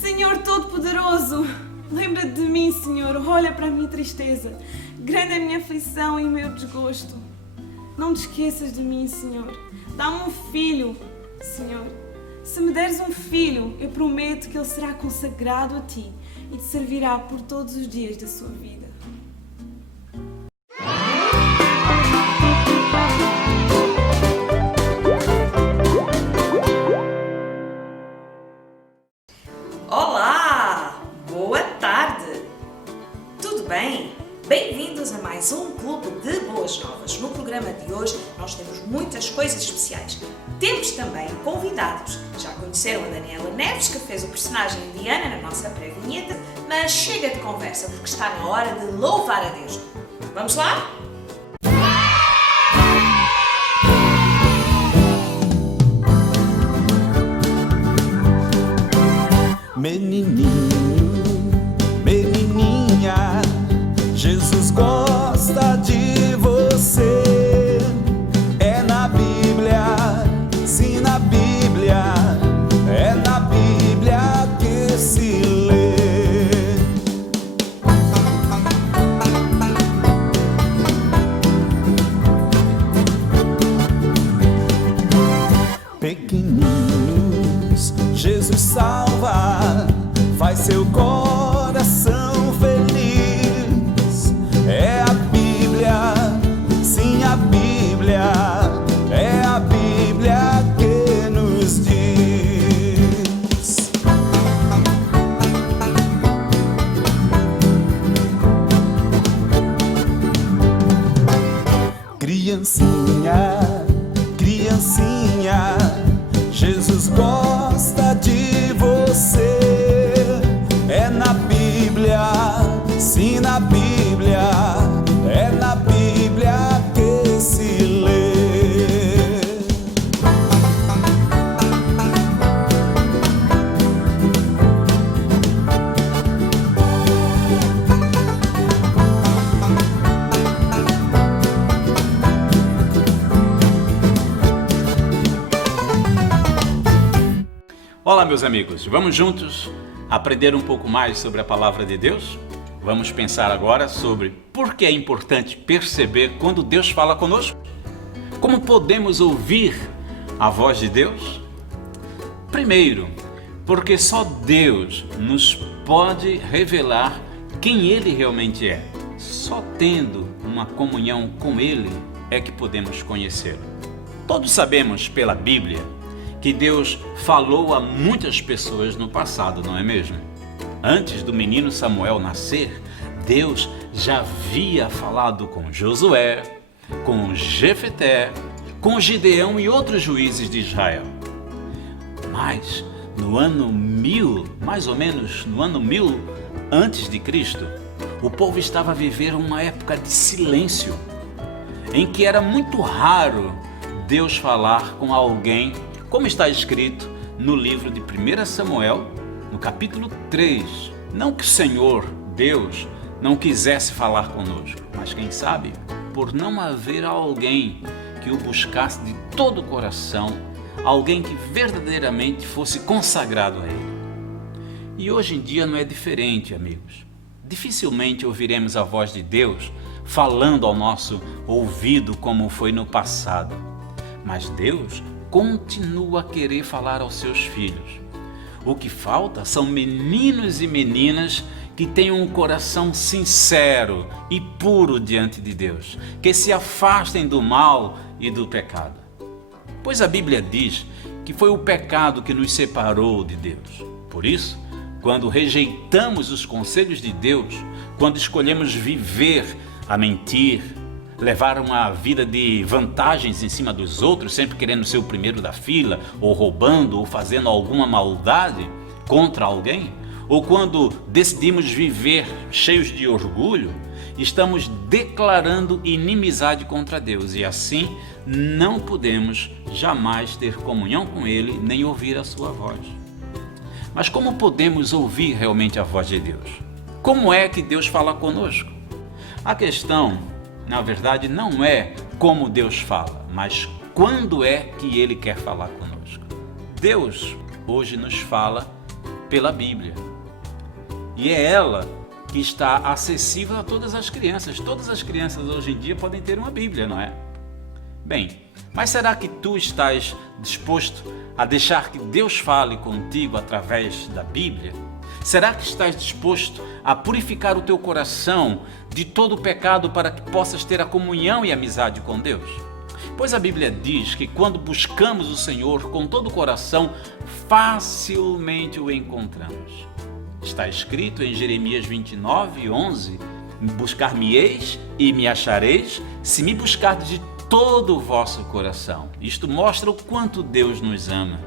Senhor Todo-Poderoso, lembra-te de mim, Senhor. Olha para a minha tristeza. Grande é a minha aflição e o meu desgosto. Não te esqueças de mim, Senhor. Dá-me um filho, Senhor. Se me deres um filho, eu prometo que ele será consagrado a ti e te servirá por todos os dias da sua vida. Olá! Boa tarde! Tudo bem? Bem-vindos a mais um Clube de Boas Novas. No programa de hoje nós temos muitas coisas especiais. Temos também convidados. Já conheceram a Daniela Neves, que fez o personagem de Ana na nossa pré-vinheta, mas chega de conversa porque está na hora de louvar a Deus. Vamos lá? Menininho, menininha, Jesus gosta de você. É na Bíblia, sim, na Bíblia, é na Bíblia que se lê. Pequeninos, Jesus salva, faz seu coração feliz. É a Bíblia, sim, a Bíblia, é a Bíblia que nos diz. Criancinha, criancinha, Jesus gosta de você. É na Bíblia, sim, na Bíblia, é na Bíblia que se lê. Olá, meus amigos, vamos juntos aprender um pouco mais sobre a palavra de Deus? Vamos pensar agora sobre por que é importante perceber quando Deus fala conosco? Como podemos ouvir a voz de Deus? Primeiro, porque só Deus nos pode revelar quem Ele realmente é. Só tendo uma comunhão com Ele é que podemos conhecê-lo. Todos sabemos pela Bíblia que Deus falou a muitas pessoas no passado, não é mesmo? Antes do menino Samuel nascer, Deus já havia falado com Josué, com Jefté, com Gideão e outros juízes de Israel. Mas no ano 1000, mais ou menos no ano 1000 antes de Cristo, o povo estava a viver uma época de silêncio, em que era muito raro Deus falar com alguém, como está escrito no livro de 1 Samuel, no capítulo 3. Não que o Senhor, Deus, não quisesse falar conosco, mas quem sabe, por não haver alguém que o buscasse de todo o coração, alguém que verdadeiramente fosse consagrado a Ele. E hoje em dia não é diferente, amigos. Dificilmente ouviremos a voz de Deus falando ao nosso ouvido como foi no passado. Mas Deus continua a querer falar aos seus filhos. O que falta são meninos e meninas que tenham um coração sincero e puro diante de Deus, que se afastem do mal e do pecado. Pois a Bíblia diz que foi o pecado que nos separou de Deus. Por isso, quando rejeitamos os conselhos de Deus, quando escolhemos viver a mentir, levar uma vida de vantagens em cima dos outros, sempre querendo ser o primeiro da fila, ou roubando, ou fazendo alguma maldade contra alguém, ou quando decidimos viver cheios de orgulho, estamos declarando inimizade contra Deus e assim não podemos jamais ter comunhão com Ele, nem ouvir a sua voz. Mas como podemos ouvir realmente a voz de Deus? Como é que Deus fala conosco? A questão, na verdade, não é como Deus fala, mas quando é que Ele quer falar conosco. Deus hoje nos fala pela Bíblia. E é ela que está acessível a todas as crianças. Todas as crianças hoje em dia podem ter uma Bíblia, não é? Bem, mas será que tu estás disposto a deixar que Deus fale contigo através da Bíblia? Será que estás disposto a purificar o teu coração de todo o pecado para que possas ter a comunhão e amizade com Deus? Pois a Bíblia diz que quando buscamos o Senhor com todo o coração, facilmente o encontramos. Está escrito em Jeremias 29:11: buscar-me-eis e me achareis, se me buscardes de todo o vosso coração. Isto mostra o quanto Deus nos ama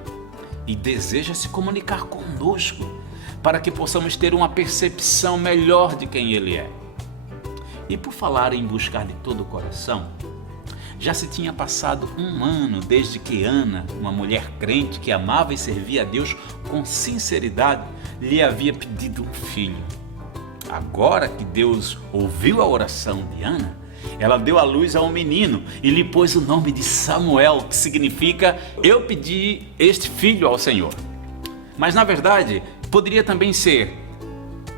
e deseja se comunicar conosco, para que possamos ter uma percepção melhor de quem Ele é. E por falar em buscar de todo o coração, já se tinha passado um ano desde que Ana, uma mulher crente que amava e servia a Deus com sinceridade, lhe havia pedido um filho. Agora que Deus ouviu a oração de Ana, ela deu à luz a um menino e lhe pôs o nome de Samuel, que significa eu pedi este filho ao Senhor. Mas na verdade, poderia também ser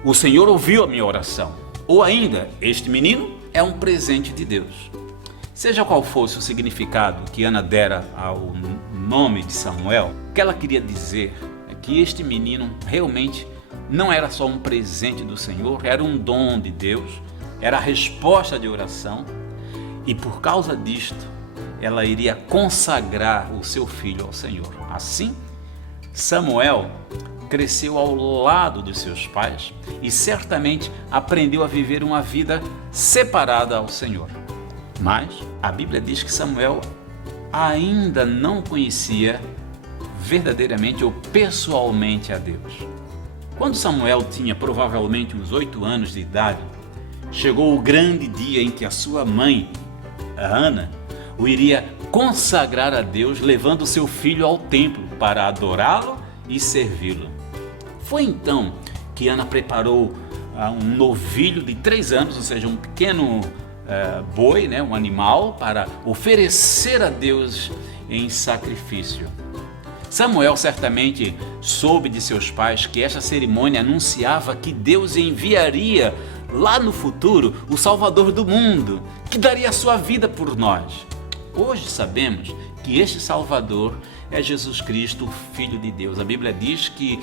o Senhor ouviu a minha oração, ou ainda este menino é um presente de Deus. Seja qual fosse o significado que Ana dera ao nome de Samuel, o que ela queria dizer é que este menino realmente não era só um presente do Senhor, era um dom de Deus, era a resposta de oração, e por causa disto, ela iria consagrar o seu filho ao Senhor. Assim, Samuel cresceu ao lado dos seus pais e certamente aprendeu a viver uma vida separada ao Senhor. Mas a Bíblia diz que Samuel ainda não conhecia verdadeiramente ou pessoalmente a Deus. Quando Samuel tinha provavelmente uns 8 anos de idade, chegou o grande dia em que a sua mãe, a Ana, o iria consagrar a Deus, levando seu filho ao templo para adorá-lo e servi-lo. Foi então que Ana preparou um novilho de 3 anos, ou seja, um pequeno boi, um animal, para oferecer a Deus em sacrifício. Samuel certamente soube de seus pais que esta cerimônia anunciava que Deus enviaria lá no futuro o Salvador do mundo, que daria a sua vida por nós. Hoje sabemos que este Salvador é Jesus Cristo, o Filho de Deus. A Bíblia diz que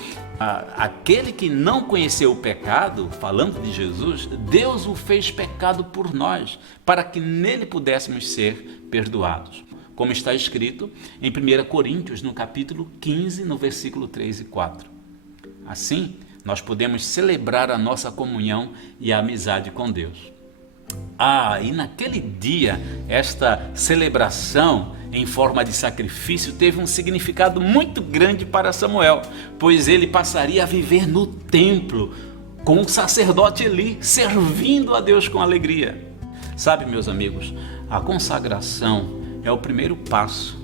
aquele que não conheceu o pecado, falando de Jesus, Deus o fez pecado por nós, para que nele pudéssemos ser perdoados. Como está escrito em 1 Coríntios, no capítulo 15, no versículo 3 e 4. Assim, nós podemos celebrar a nossa comunhão e a amizade com Deus. E naquele dia, esta celebração em forma de sacrifício teve um significado muito grande para Samuel, pois ele passaria a viver no templo com o sacerdote Eli, servindo a Deus com alegria. Sabe, meus amigos, a consagração é o primeiro passo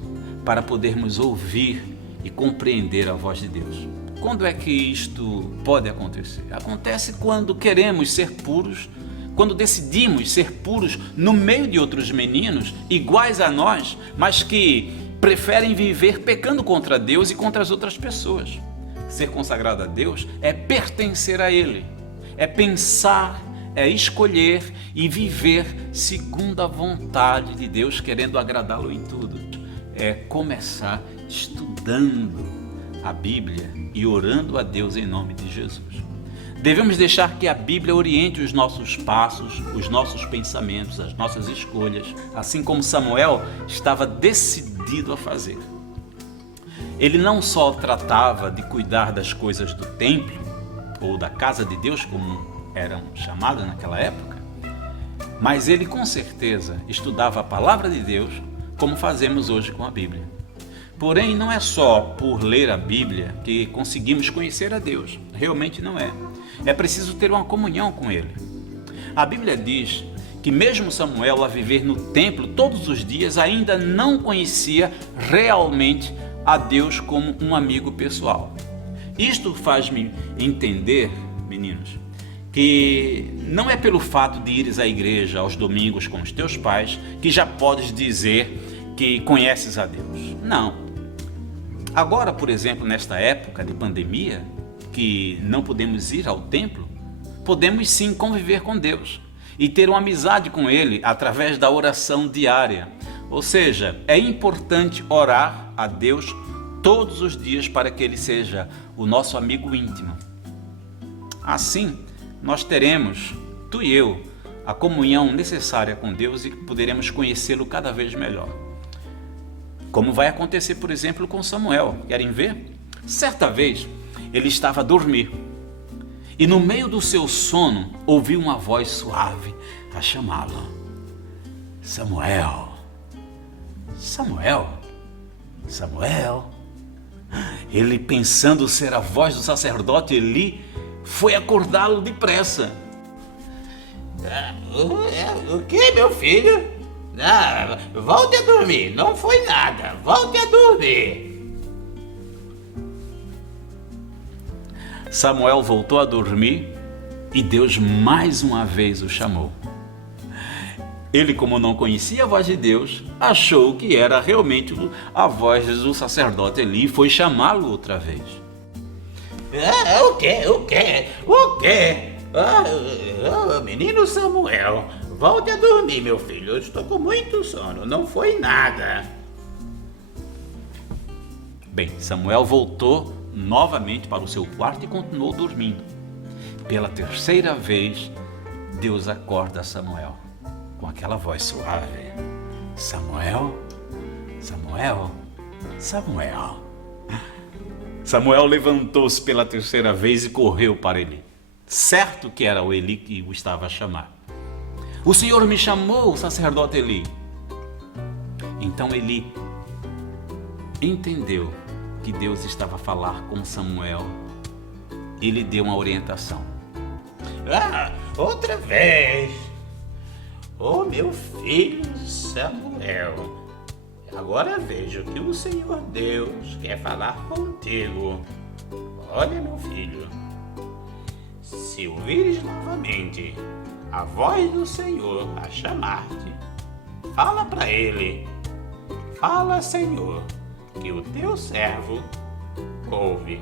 para podermos ouvir e compreender a voz de Deus. Quando é que isto pode acontecer? Acontece quando queremos ser puros, quando decidimos ser puros no meio de outros meninos iguais a nós, mas que preferem viver pecando contra Deus e contra as outras pessoas. Ser consagrado a Deus é pertencer a Ele, é pensar, é escolher e viver segundo a vontade de Deus, querendo agradá-lo em tudo. É começar estudando a Bíblia e orando a Deus em nome de Jesus. Devemos deixar que a Bíblia oriente os nossos passos, os nossos pensamentos, as nossas escolhas, assim como Samuel estava decidido a fazer. Ele não só tratava de cuidar das coisas do templo, ou da casa de Deus, como eram chamadas naquela época, mas ele com certeza estudava a palavra de Deus, como fazemos hoje com a Bíblia. Porém, não é só por ler a Bíblia que conseguimos conhecer a Deus. Realmente não é. É preciso ter uma comunhão com Ele. A Bíblia diz que mesmo Samuel, a viver no templo todos os dias, ainda não conhecia realmente a Deus como um amigo pessoal. Isto faz-me entender, meninos, que não é pelo fato de ires à igreja aos domingos com os teus pais que já podes dizer que conheces a Deus. Não. Agora, por exemplo, nesta época de pandemia, que não podemos ir ao templo, podemos sim conviver com Deus e ter uma amizade com Ele através da oração diária. Ou seja, é importante orar a Deus todos os dias para que Ele seja o nosso amigo íntimo. Assim, nós teremos, tu e eu, a comunhão necessária com Deus e poderemos conhecê-lo cada vez melhor. Como vai acontecer, por exemplo, com Samuel. Querem ver? Certa vez, ele estava a dormir e no meio do seu sono ouviu uma voz suave a chamá-lo. Samuel, Samuel, Samuel. Ele, pensando ser a voz do sacerdote Eli, foi acordá-lo depressa. O que, meu filho? Volte a dormir, não foi nada, volte a dormir. Samuel voltou a dormir e Deus mais uma vez o chamou. Ele, como não conhecia a voz de Deus, achou que era realmente a voz do sacerdote Eli e foi chamá-lo outra vez. O quê? Menino Samuel, volte a dormir, meu filho. Eu estou com muito sono, não foi nada. Bem, Samuel voltou novamente para o seu quarto e continuou dormindo. Pela terceira vez, Deus acorda Samuel com aquela voz suave. Samuel, Samuel, Samuel. Samuel levantou-se pela terceira vez e correu para Eli. Certo que era o Eli que o estava a chamar. O Senhor me chamou, o sacerdote Eli. Então Eli entendeu que Deus estava a falar com Samuel e lhe deu uma orientação. Outra vez. Meu filho Samuel. Agora vejo que o Senhor Deus quer falar contigo. Olha, meu filho, se ouvires novamente a voz do Senhor a chamar-te, fala para ele. Fala, Senhor, que o teu servo ouve.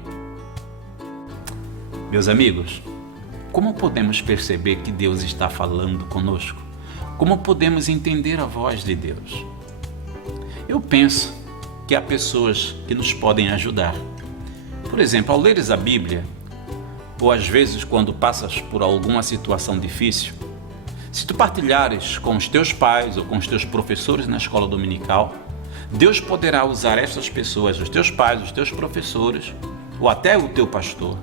Meus amigos, como podemos perceber que Deus está falando conosco? Como podemos entender a voz de Deus? Eu penso que há pessoas que nos podem ajudar. Por exemplo, ao leres a Bíblia, ou às vezes quando passas por alguma situação difícil, se tu partilhares com os teus pais ou com os teus professores na escola dominical, Deus poderá usar essas pessoas, os teus pais, os teus professores, ou até o teu pastor,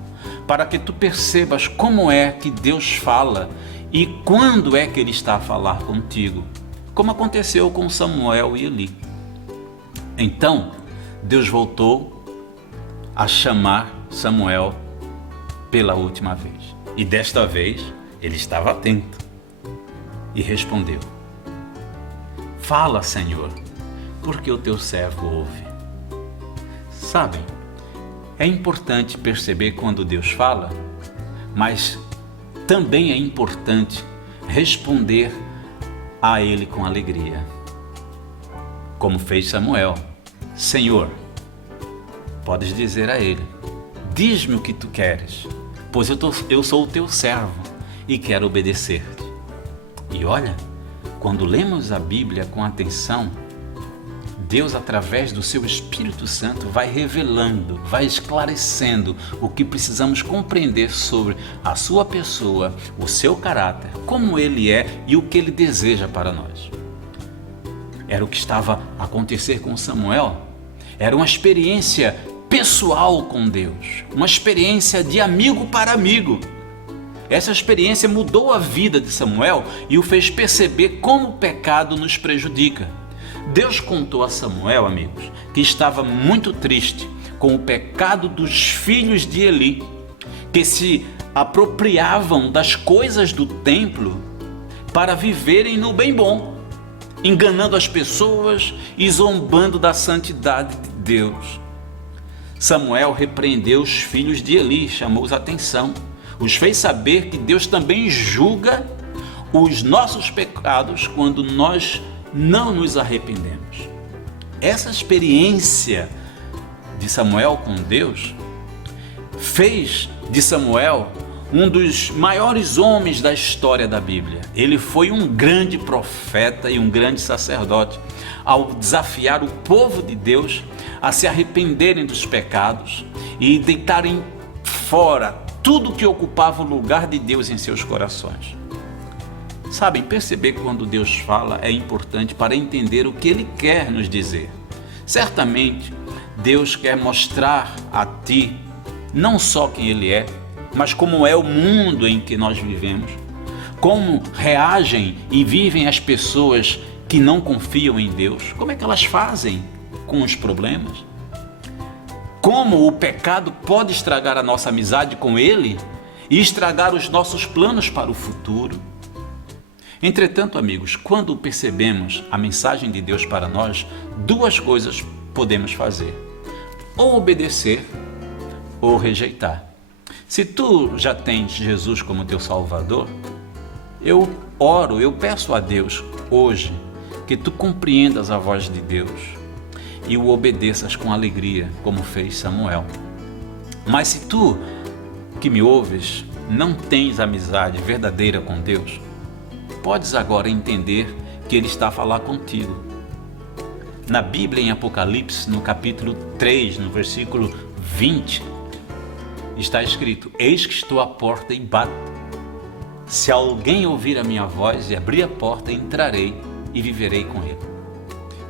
para que tu percebas como é que Deus fala e quando é que Ele está a falar contigo, como aconteceu com Samuel e Eli. Então, Deus voltou a chamar Samuel pela última vez. E desta vez, ele estava atento e respondeu: Fala, Senhor, porque o teu servo ouve. Sabem, é importante perceber quando Deus fala, mas também é importante responder a Ele com alegria. Como fez Samuel. Senhor, podes dizer a Ele: diz-me o que tu queres, pois eu sou o teu servo e quero obedecer-te. E olha, quando lemos a Bíblia com atenção, Deus, através do seu Espírito Santo, vai revelando, vai esclarecendo o que precisamos compreender sobre a sua pessoa, o seu caráter, como Ele é e o que Ele deseja para nós. Era o que estava a acontecer com Samuel. Era uma experiência pessoal com Deus, uma experiência de amigo para amigo. Essa experiência mudou a vida de Samuel e o fez perceber como o pecado nos prejudica. Deus contou a Samuel, amigos, que estava muito triste com o pecado dos filhos de Eli, que se apropriavam das coisas do templo para viverem no bem bom, enganando as pessoas e zombando da santidade de Deus. Samuel repreendeu os filhos de Eli, chamou-os a atenção, os fez saber que Deus também julga os nossos pecados quando nós não nos arrependemos. Essa experiência de Samuel com Deus fez de Samuel um dos maiores homens da história da Bíblia. Ele foi um grande profeta e um grande sacerdote ao desafiar o povo de Deus a se arrependerem dos pecados e deitarem fora tudo que ocupava o lugar de Deus em seus corações. Sabem, perceber quando Deus fala é importante para entender o que Ele quer nos dizer. Certamente, Deus quer mostrar a ti não só quem Ele é, mas como é o mundo em que nós vivemos, como reagem e vivem as pessoas que não confiam em Deus, como é que elas fazem com os problemas, como o pecado pode estragar a nossa amizade com Ele e estragar os nossos planos para o futuro. Entretanto, amigos, quando percebemos a mensagem de Deus para nós, duas coisas podemos fazer: ou obedecer ou rejeitar. Se tu já tens Jesus como teu Salvador, eu peço a Deus hoje que tu compreendas a voz de Deus e o obedeças com alegria, como fez Samuel. Mas se tu, que me ouves, não tens amizade verdadeira com Deus, podes agora entender que Ele está a falar contigo. Na Bíblia, em Apocalipse, no capítulo 3, no versículo 20, está escrito: eis que estou à porta e bato. Se alguém ouvir a minha voz e abrir a porta, entrarei e viverei com ele.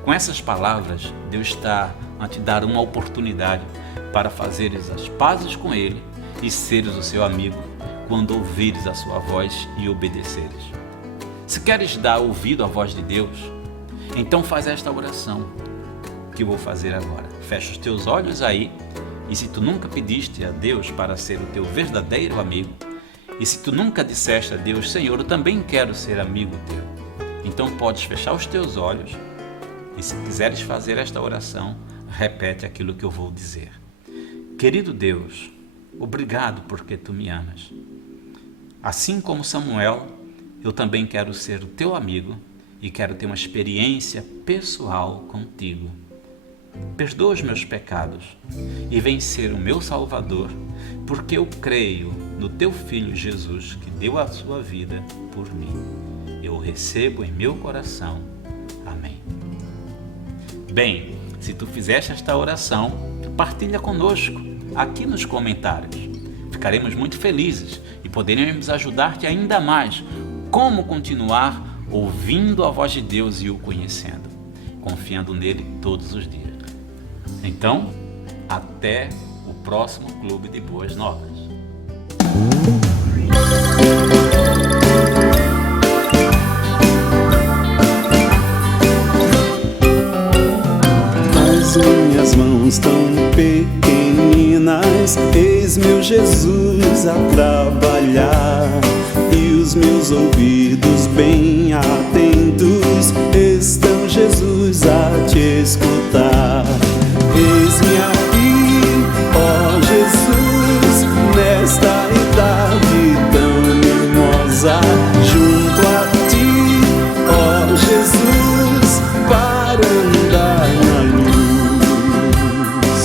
Com essas palavras, Deus está a te dar uma oportunidade para fazeres as pazes com Ele e seres o seu amigo quando ouvires a sua voz e obedeceres. Se queres dar ouvido à voz de Deus, então faz esta oração que eu vou fazer agora. Fecha os teus olhos aí. E se tu nunca pediste a Deus para ser o teu verdadeiro amigo, e se tu nunca disseste a Deus: Senhor, eu também quero ser amigo teu, então podes fechar os teus olhos e, se quiseres fazer esta oração, repete aquilo que eu vou dizer. Querido Deus, obrigado porque tu me amas. Assim como Samuel, eu também quero ser o teu amigo e quero ter uma experiência pessoal contigo. Perdoa os meus pecados e vem ser o meu Salvador, porque eu creio no teu Filho Jesus, que deu a sua vida por mim. Eu o recebo em meu coração. Amém. Bem, se tu fizeste esta oração, partilha conosco aqui nos comentários. Ficaremos muito felizes e poderemos ajudar-te ainda mais como continuar ouvindo a voz de Deus e o conhecendo, confiando nele todos os dias. Então, até o próximo Clube de Boas Novas. As minhas mãos tão pequeninas, eis meu Jesus a trabalhar, e os meus ouvidos bem atentos estão, Jesus, a te escutar. Eis-me aqui, ó Jesus, nesta idade tão mimosa, junto a ti, ó Jesus, para andar na luz.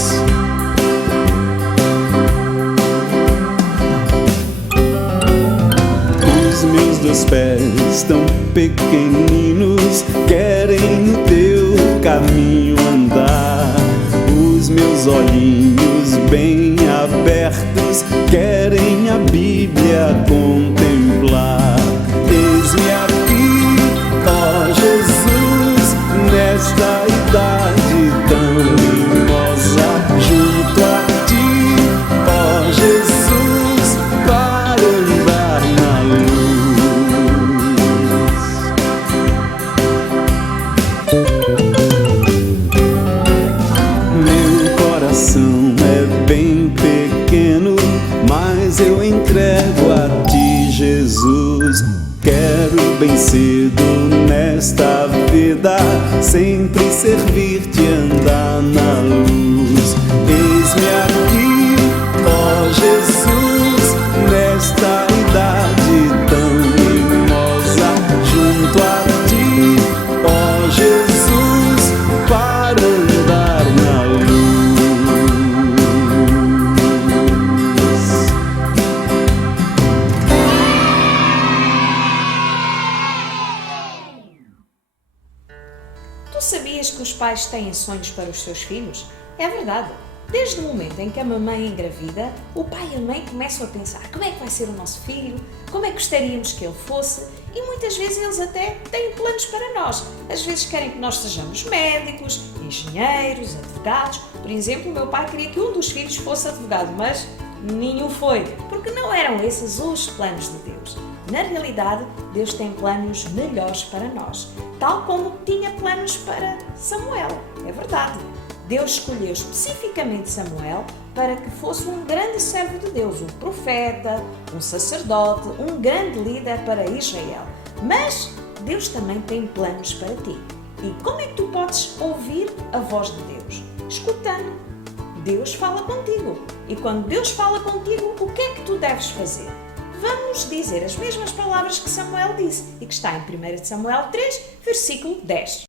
Os meus dois pés tão pequeninos querem no teu caminho andar. Os meus olhinhos bem abertos querem a Bíblia contemplar. Eis-me aqui, ó Jesus, nesta idade tão mimosa, junto a ti, ó Jesus, para andar na luz. É bem pequeno, mas eu entrego a ti, Jesus. Quero bem cedo nesta vida sempre servir-te e andar na luz. Eis-me aqui, ó Jesus, nesta idade tão mimosa, junto a ti, ó Jesus, para andar na luz. pais têm sonhos para os seus filhos? É verdade. Desde o momento em que a mamãe engravida, o pai e a mãe começam a pensar como é que vai ser o nosso filho, como é que gostaríamos que ele fosse, e muitas vezes eles até têm planos para nós. Às vezes querem que nós sejamos médicos, engenheiros, advogados. Por exemplo, o meu pai queria que um dos filhos fosse advogado, mas nenhum foi, porque não eram esses os planos de Deus. Na realidade, Deus tem planos melhores para nós, tal como tinha planos para Samuel. É verdade. Deus escolheu especificamente Samuel para que fosse um grande servo de Deus, um profeta, um sacerdote, um grande líder para Israel. Mas Deus também tem planos para ti. E como é que tu podes ouvir a voz de Deus? Escutando. Deus fala contigo. E quando Deus fala contigo, o que é que tu deves fazer? Vamos dizer as mesmas palavras que Samuel disse e que está em 1 Samuel 3, versículo 10.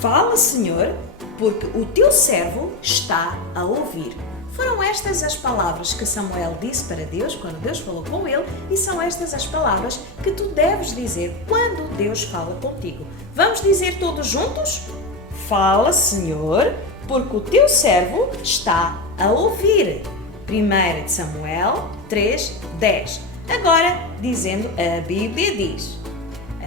Fala, Senhor, porque o teu servo está a ouvir. Foram estas as palavras que Samuel disse para Deus quando Deus falou com ele, e são estas as palavras que tu deves dizer quando Deus fala contigo. Vamos dizer todos juntos? Fala, Senhor, porque o teu servo está a ouvir. 1 Samuel 3, 10. Agora, dizendo a Bíblia diz.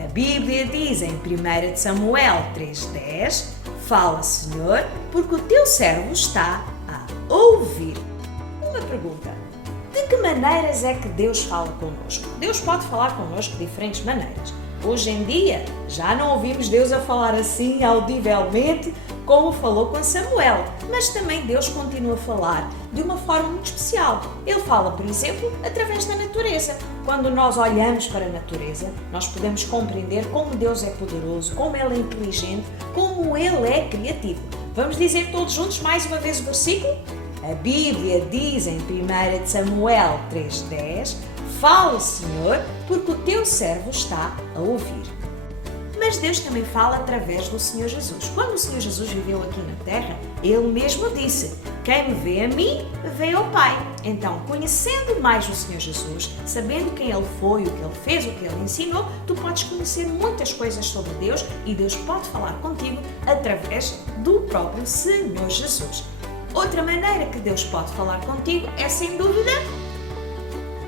A Bíblia diz em 1 Samuel 3,10: Fala, Senhor, porque o teu servo está a ouvir. Uma pergunta: de que maneiras é que Deus fala connosco? Deus pode falar connosco de diferentes maneiras. Hoje em dia, já não ouvimos Deus a falar assim audivelmente como falou com Samuel, mas também Deus continua a falar de uma forma muito especial. Ele fala, por exemplo, através da natureza. Quando nós olhamos para a natureza, nós podemos compreender como Deus é poderoso, como Ele é inteligente, como Ele é criativo. Vamos dizer todos juntos mais uma vez o versículo? A Bíblia diz em 1 Samuel 3,10: Fala, Senhor, porque o teu servo está a ouvir. Mas Deus também fala através do Senhor Jesus. Quando o Senhor Jesus viveu aqui na terra, Ele mesmo disse: Quem me vê a mim, vê ao Pai. Então, conhecendo mais o Senhor Jesus, sabendo quem Ele foi, o que Ele fez, o que Ele ensinou, tu podes conhecer muitas coisas sobre Deus e Deus pode falar contigo através do próprio Senhor Jesus. Outra maneira que Deus pode falar contigo é, sem dúvida,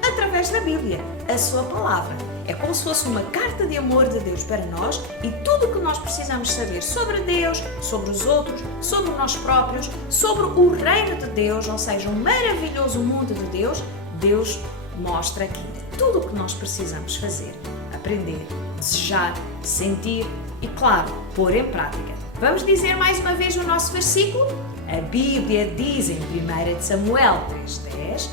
através da Bíblia, a sua palavra. É como se fosse uma carta de amor de Deus para nós, e tudo o que nós precisamos saber sobre Deus, sobre os outros, sobre nós próprios, sobre o reino de Deus, ou seja, o maravilhoso mundo de Deus, Deus mostra aqui tudo o que nós precisamos fazer, aprender, desejar, sentir e, claro, pôr em prática. Vamos dizer mais uma vez o nosso versículo? A Bíblia diz em 1 Samuel 3,10: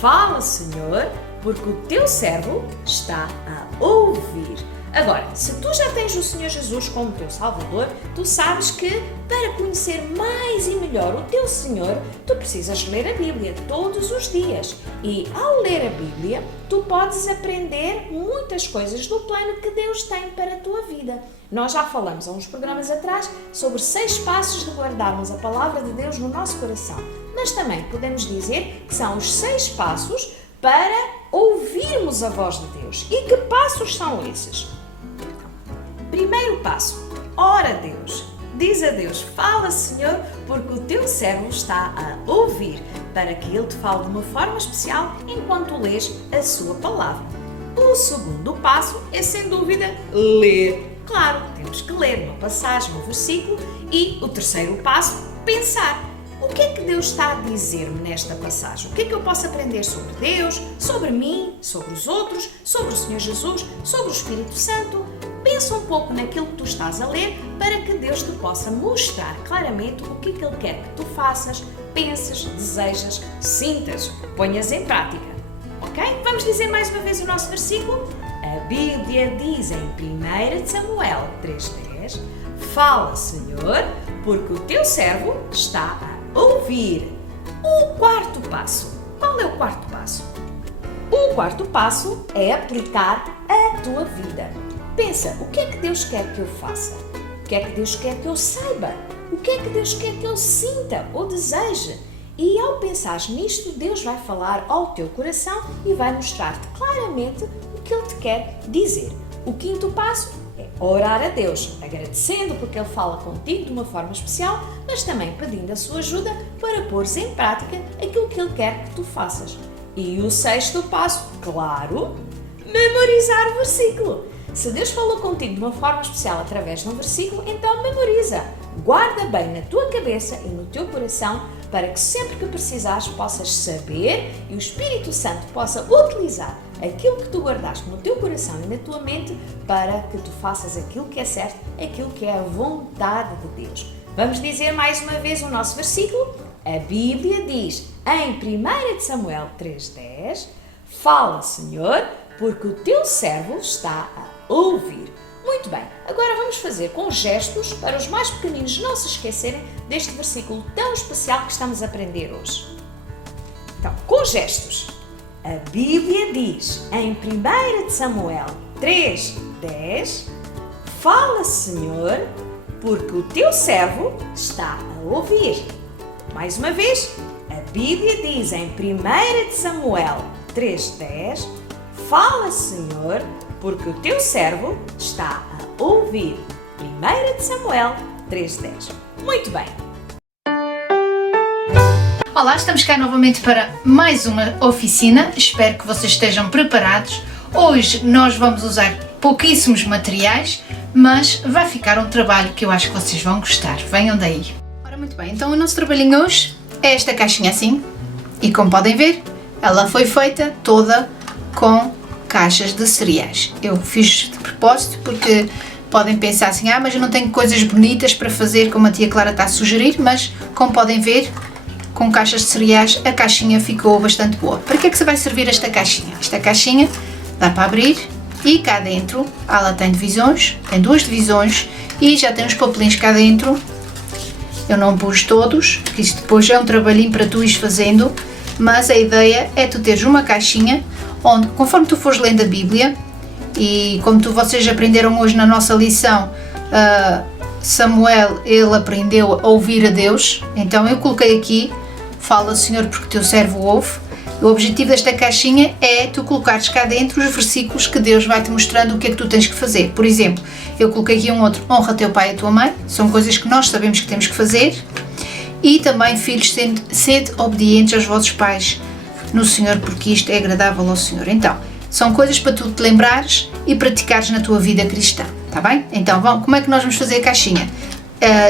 Fala, Senhor, porque o teu servo está a ouvir. Agora, se tu já tens o Senhor Jesus como teu Salvador, tu sabes que para conhecer mais e melhor o teu Senhor, tu precisas ler a Bíblia todos os dias. E ao ler a Bíblia, tu podes aprender muitas coisas do plano que Deus tem para a tua vida. Nós já falamos há uns programas atrás sobre 6 passos de guardarmos a palavra de Deus no nosso coração. Mas também podemos dizer que são os 6 passos para ouvirmos a voz de Deus. E que passos são esses? Primeiro passo: ora a Deus. Diz a Deus: Fala, Senhor, porque o teu servo está a ouvir, para que Ele te fale de uma forma especial enquanto lês a sua palavra. O segundo passo é, sem dúvida, ler. Claro, temos que ler uma passagem, um versículo. E o terceiro passo, pensar. O que é que Deus está a dizer-me nesta passagem? O que é que eu posso aprender sobre Deus, sobre mim, sobre os outros, sobre o Senhor Jesus, sobre o Espírito Santo? Pensa um pouco naquilo que tu estás a ler para que Deus te possa mostrar claramente o que é que Ele quer que tu faças, penses, desejas, sintas, ponhas em prática. Ok? Vamos dizer mais uma vez o nosso versículo? A Bíblia diz em 1 Samuel 3,10: Fala, Senhor, porque o teu servo está a ouvir. O quarto passo. Qual é o quarto passo? O quarto passo é aplicar a tua vida. Pensa, o que é que Deus quer que eu faça? O que é que Deus quer que eu saiba? O que é que Deus quer que eu sinta ou deseje? E ao pensar nisto, Deus vai falar ao teu coração e vai mostrar-te claramente o que Ele te quer dizer. O quinto passo, é orar a Deus, agradecendo porque Ele fala contigo de uma forma especial, mas também pedindo a sua ajuda para pôres em prática aquilo que Ele quer que tu faças. E o sexto passo, claro, memorizar o versículo. Se Deus falou contigo de uma forma especial através de um versículo, então memoriza. Guarda bem na tua cabeça e no teu coração para que sempre que precisares possas saber e o Espírito Santo possa utilizar aquilo que tu guardaste no teu coração e na tua mente para que tu faças aquilo que é certo, aquilo que é a vontade de Deus. Vamos dizer mais uma vez o nosso versículo? A Bíblia diz em 1 Samuel 3,10: Fala, Senhor, porque o teu servo está a ouvir. Muito bem, agora vamos fazer com gestos para os mais pequeninos não se esquecerem deste versículo tão especial que estamos a aprender hoje. Então, com gestos. A Bíblia diz em 1 Samuel 3,10: Fala, Senhor, porque o teu servo está a ouvir. Mais uma vez, a Bíblia diz em 1 Samuel 3,10: Fala, Senhor, porque o teu servo está a ouvir. 1 Samuel 3,10. Muito bem. Olá, estamos cá novamente para mais uma oficina. Espero que vocês estejam preparados. Hoje nós vamos usar pouquíssimos materiais, mas vai ficar um trabalho que eu acho que vocês vão gostar. Venham daí. Ora, muito bem, então o nosso trabalhinho hoje é esta caixinha assim. E como podem ver, ela foi feita toda com caixas de cereais. Eu fiz de propósito porque podem pensar assim, mas eu não tenho coisas bonitas para fazer como a tia Clara está a sugerir, mas como podem ver, com caixas de cereais a caixinha ficou bastante boa. Para que é que se vai servir esta caixinha? Esta caixinha dá para abrir e cá dentro ela tem divisões, tem 2 divisões e já tem os papelinhos cá dentro. Eu não pus todos, porque isto depois é um trabalhinho para tu ires fazendo, mas a ideia é tu teres uma caixinha onde, conforme tu fores lendo a Bíblia, e como vocês aprenderam hoje na nossa lição, Samuel, ele aprendeu a ouvir a Deus, então eu coloquei aqui, fala, Senhor, porque teu servo ouve. O objetivo desta caixinha é tu colocares cá dentro os versículos que Deus vai te mostrando o que é que tu tens que fazer. Por exemplo, eu coloquei aqui um outro, honra teu pai e a tua mãe, são coisas que nós sabemos que temos que fazer. E também, filhos, sede obedientes aos vossos pais no Senhor, porque isto é agradável ao Senhor. Então, são coisas para tu te lembrares e praticares na tua vida cristã, está bem? Então, como é que nós vamos fazer a caixinha?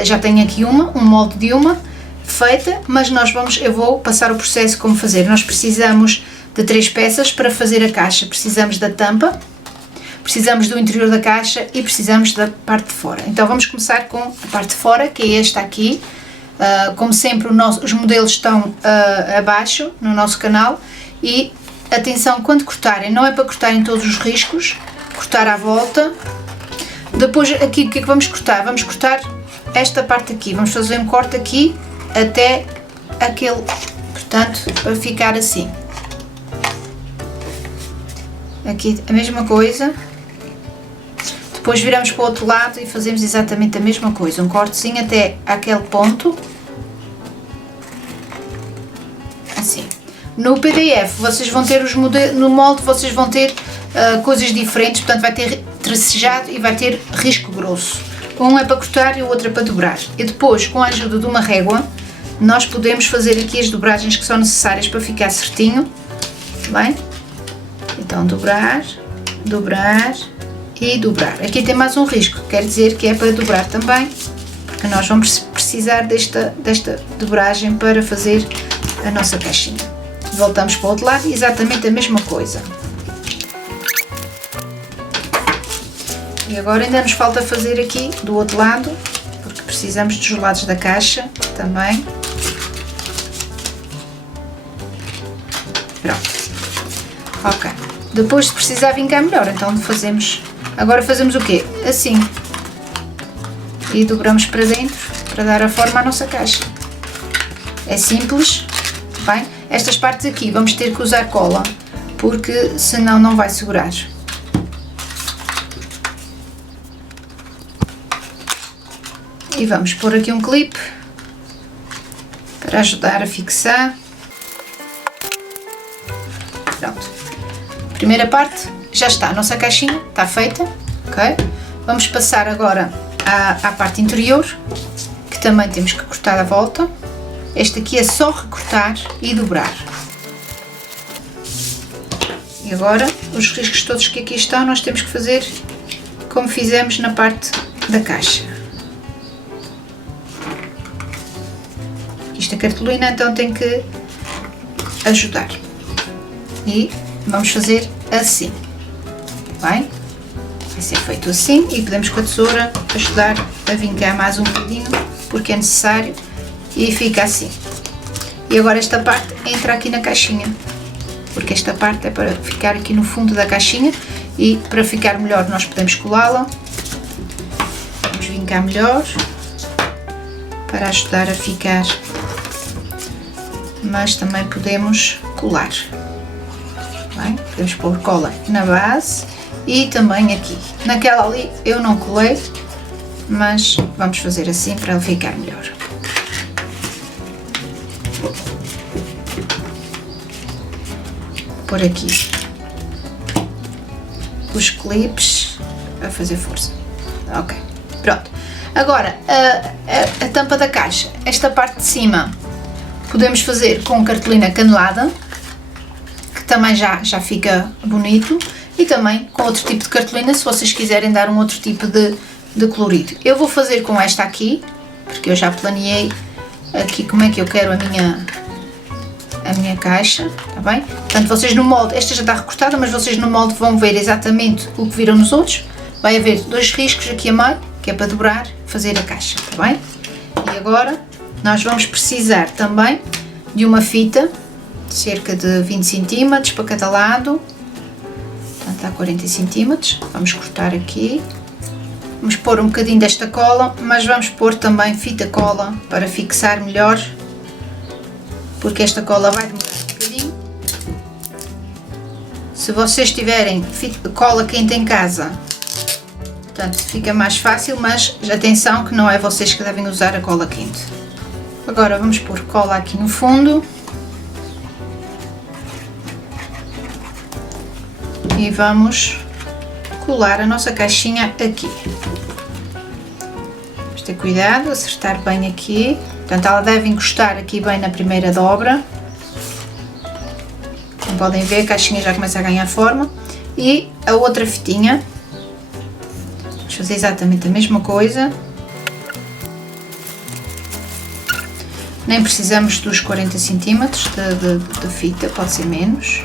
Já tenho aqui um molde de uma feita, mas eu vou passar o processo como fazer. Nós precisamos de 3 peças para fazer a caixa. Precisamos da tampa, precisamos do interior da caixa e precisamos da parte de fora. Então, vamos começar com a parte de fora, que é esta aqui. Como sempre, os modelos estão abaixo no nosso canal e atenção, quando cortarem, não é para cortarem todos os riscos, cortar à volta. Depois aqui o que é que vamos cortar? Vamos cortar esta parte aqui, vamos fazer um corte aqui até aquele, portanto, para ficar assim. Aqui a mesma coisa. Depois viramos para o outro lado e fazemos exatamente a mesma coisa, um cortezinho até aquele ponto, assim. No PDF vocês vão ter os modelos, no molde vocês vão ter coisas diferentes, portanto vai ter tracejado e vai ter risco grosso. Um é para cortar e o outro é para dobrar. E depois, com a ajuda de uma régua, nós podemos fazer aqui as dobragens que são necessárias para ficar certinho, bem? Então dobrar, dobrar e dobrar. Aqui tem mais um risco, quer dizer que é para dobrar também, porque nós vamos precisar desta dobragem para fazer a nossa caixinha. Voltamos para o outro lado, exatamente a mesma coisa. E agora ainda nos falta fazer aqui do outro lado, porque precisamos dos lados da caixa também. Pronto. Ok. Depois, se precisar vincar melhor, então fazemos. Agora fazemos o quê? Assim. E dobramos para dentro para dar a forma à nossa caixa. É simples. Bem, estas partes aqui vamos ter que usar cola, porque senão não vai segurar. E vamos pôr aqui um clipe para ajudar a fixar. Pronto. Primeira parte já está, a nossa caixinha está feita, ok? Vamos passar agora à parte interior, que também temos que cortar a volta. Este aqui é só recortar e dobrar. E agora, os riscos todos que aqui estão, nós temos que fazer como fizemos na parte da caixa. Esta cartolina então tem que ajudar. E vamos fazer assim. Bem? Vai ser feito assim e podemos com a tesoura ajudar a vincar mais um bocadinho, porque é necessário, e fica assim. E agora esta parte entra aqui na caixinha, porque esta parte é para ficar aqui no fundo da caixinha, e para ficar melhor nós podemos colá-la. Vamos vincar melhor para ajudar a ficar, mas também podemos colar. Bem, podemos pôr cola na base e também aqui. Naquela ali eu não colei, mas vamos fazer assim para ele ficar melhor. Por aqui os clipes a fazer força. Ok, pronto. Agora a tampa da caixa, esta parte de cima podemos fazer com cartolina canelada, que também já fica bonito, e também com outro tipo de cartolina, se vocês quiserem dar um outro tipo de colorido. Eu vou fazer com esta aqui, porque eu já planeei aqui como é que eu quero a minha caixa, tá bem? Portanto, vocês no molde, esta já está recortada, mas vocês no molde vão ver exatamente o que viram nos outros. Vai haver 2 riscos aqui a meio, que é para dobrar, fazer a caixa, tá bem? E agora nós vamos precisar também de uma fita, de cerca de 20 cm para cada lado, portanto dá 40 cm, vamos cortar aqui. Vamos pôr um bocadinho desta cola, mas vamos pôr também fita cola para fixar melhor, porque esta cola vai demorar um bocadinho. Se vocês tiverem cola quente em casa, portanto fica mais fácil, mas atenção que não é vocês que devem usar a cola quente. Agora vamos pôr cola aqui no fundo e vamos colar a nossa caixinha aqui. Vamos ter cuidado, acertar bem aqui. Portanto, ela deve encostar aqui bem na primeira dobra. Como podem ver, a caixinha já começa a ganhar forma. E a outra fitinha, vamos fazer exatamente a mesma coisa. Nem precisamos dos 40 cm de fita, pode ser menos.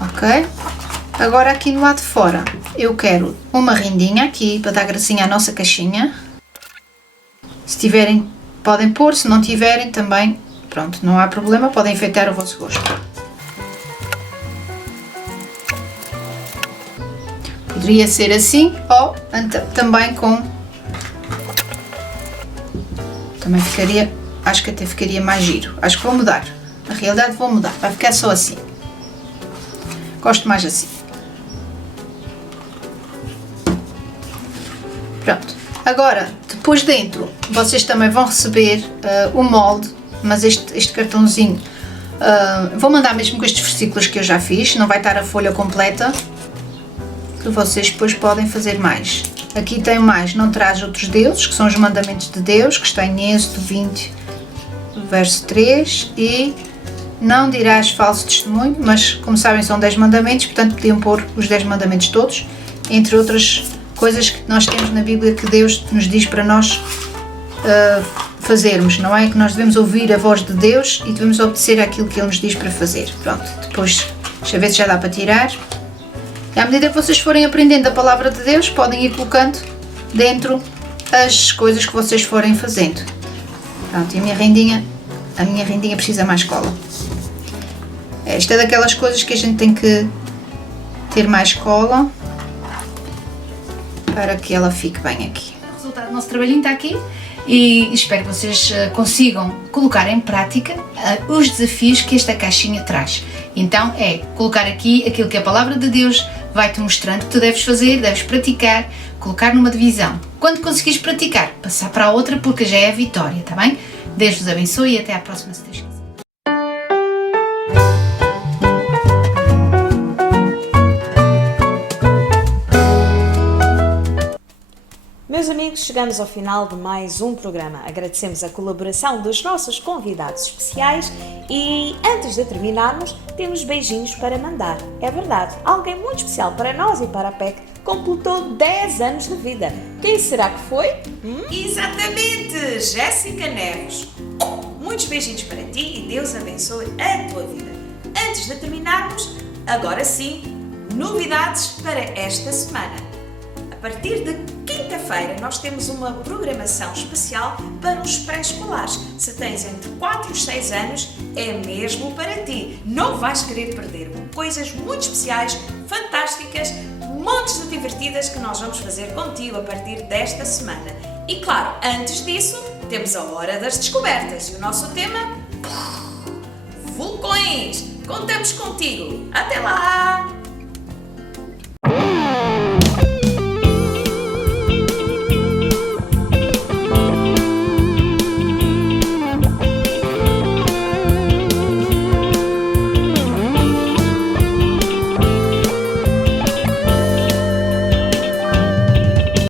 Ok? Agora aqui no lado de fora eu quero uma rendinha aqui para dar gracinha à nossa caixinha. Se tiverem podem pôr, se não tiverem também, pronto, não há problema, podem enfeitar o vosso gosto. Poderia ser assim ou também com... Também ficaria, acho que até ficaria mais giro. Acho que vou mudar, na realidade vou mudar, vai ficar só assim. Gosto mais assim. Pronto. Agora, depois dentro, vocês também vão receber o molde, mas este cartãozinho, vou mandar mesmo com estes versículos que eu já fiz, não vai estar a folha completa, que vocês depois podem fazer mais. Aqui tem mais, não traz outros deuses, que são os mandamentos de Deus, que está em Êxodo 20, verso 3, e não dirás falso testemunho, mas como sabem são 10 mandamentos, portanto podiam pôr os 10 mandamentos todos, entre outras coisas que nós temos na Bíblia que Deus nos diz para nós fazermos, não é? Que nós devemos ouvir a voz de Deus e devemos obedecer àquilo que Ele nos diz para fazer. Pronto, depois deixa eu ver se já dá para tirar. E à medida que vocês forem aprendendo a palavra de Deus, podem ir colocando dentro as coisas que vocês forem fazendo. Pronto, e a minha rendinha precisa mais cola. Esta é daquelas coisas que a gente tem que ter mais cola para que ela fique bem aqui. O resultado do nosso trabalhinho está aqui e espero que vocês consigam colocar em prática os desafios que esta caixinha traz. Então é colocar aqui aquilo que a palavra de Deus vai-te mostrando que tu deves fazer, deves praticar, colocar numa divisão. Quando conseguires praticar, passar para a outra porque já é a vitória, está bem? Deus vos abençoe e até à próxima, se Deus quiser. meus amigos, chegamos ao final de mais um programa. Agradecemos a colaboração dos nossos convidados especiais e, antes de terminarmos, temos beijinhos para mandar. É verdade, alguém muito especial para nós e para a PEC completou 10 anos de vida. Quem será que foi? Exatamente, Jéssica Neves. Muitos beijinhos para ti e Deus abençoe a tua vida. Antes de terminarmos, agora sim, novidades para esta semana. A partir de quinta-feira nós temos uma programação especial para os pré-escolares. Se tens entre 4 e 6 anos, é mesmo para ti. Não vais querer perder coisas muito especiais, fantásticas, montes de divertidas que nós vamos fazer contigo a partir desta semana. E claro, antes disso, temos a Hora das Descobertas e o nosso tema... vulcões! Contamos contigo! Até lá!